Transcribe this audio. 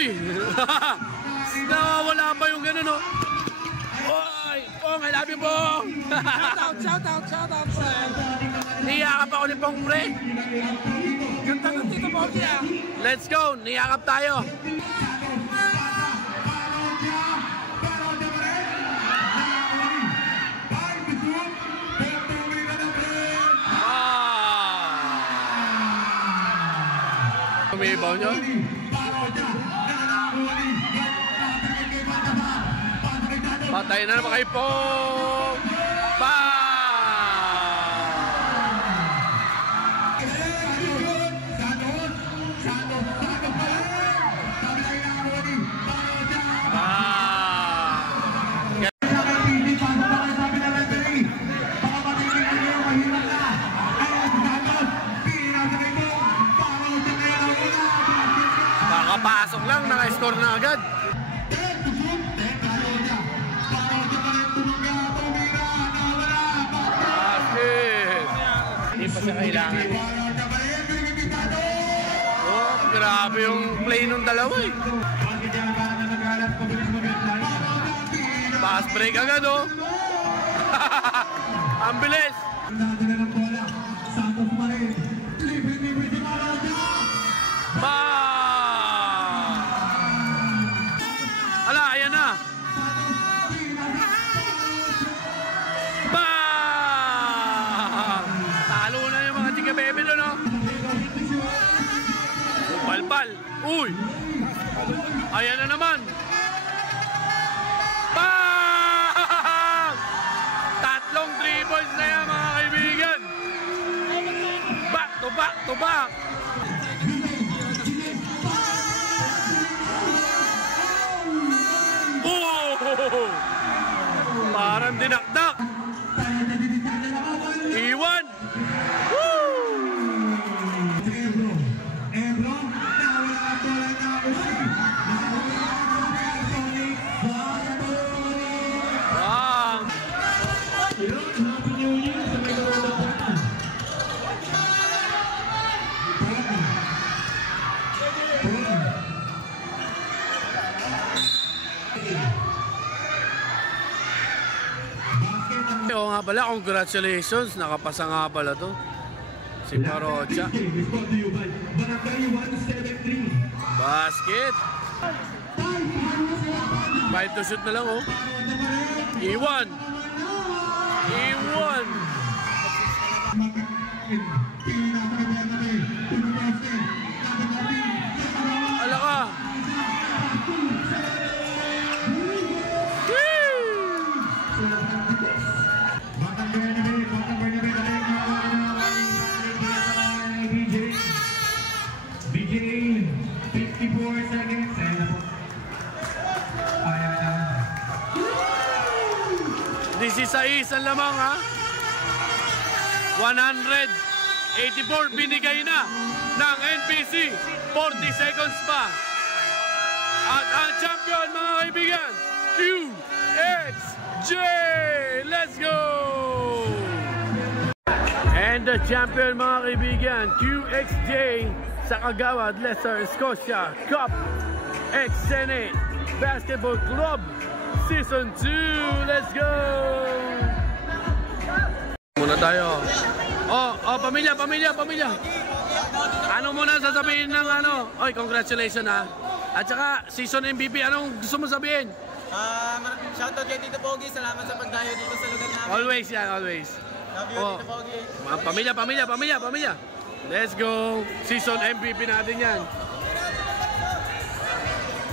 Uy! Nawawala pa yung gano'n, no? Uy! Pong, I love you, Pong! Shout out, friend. Niyakap ako ni Pong, pre. Ganda ng Tito Pogi, ah. Let's go! Niyakap tayo! Umiibaw nyo? Patay na naman kay Pong! Kakapasok lang, naka-score na agad. Hindi pa siya kailangan. Oh, grabe yung play nung dalawa eh. Pass break agad oh. Ang bilis. Ala, ayan na. Talo na yung mga tiga-bebe doon, no? Palpal. Uy! Ayan na naman. Tatlong 3 points na yan, mga kaibigan. Back to back to back. Parang dinakdak. Iwan. Oo nga pala, congratulations. Nakapasa nga pala to. Si Parocha. Basket. 5 to shoot na lang oh. Iwan. Iwan. Ala ka. BJ, 54 seconds. This is ang lamang ha. 184 binigay na ng NPC. 40 seconds pa. At ang champion mga kaibigan, QXJ. Let's go! And the champion mga kaibigan, QXJ sa Kagawad, Leicester, Scotia Cup X-Senate Basketball Club Season 2. Let's go! Muna tayo. Pamilya. Ano muna sasabihin ng ano? Oy, congratulations ha. At saka, season MVP, anong gusto mo sabihin? Shoutout kay Tito Pogi. Salamat sa pagdayo dito sa lugar namin. Always yan, always. Love you, Tito Pogi. Pamilya. Let's go. Season MVP natin yan.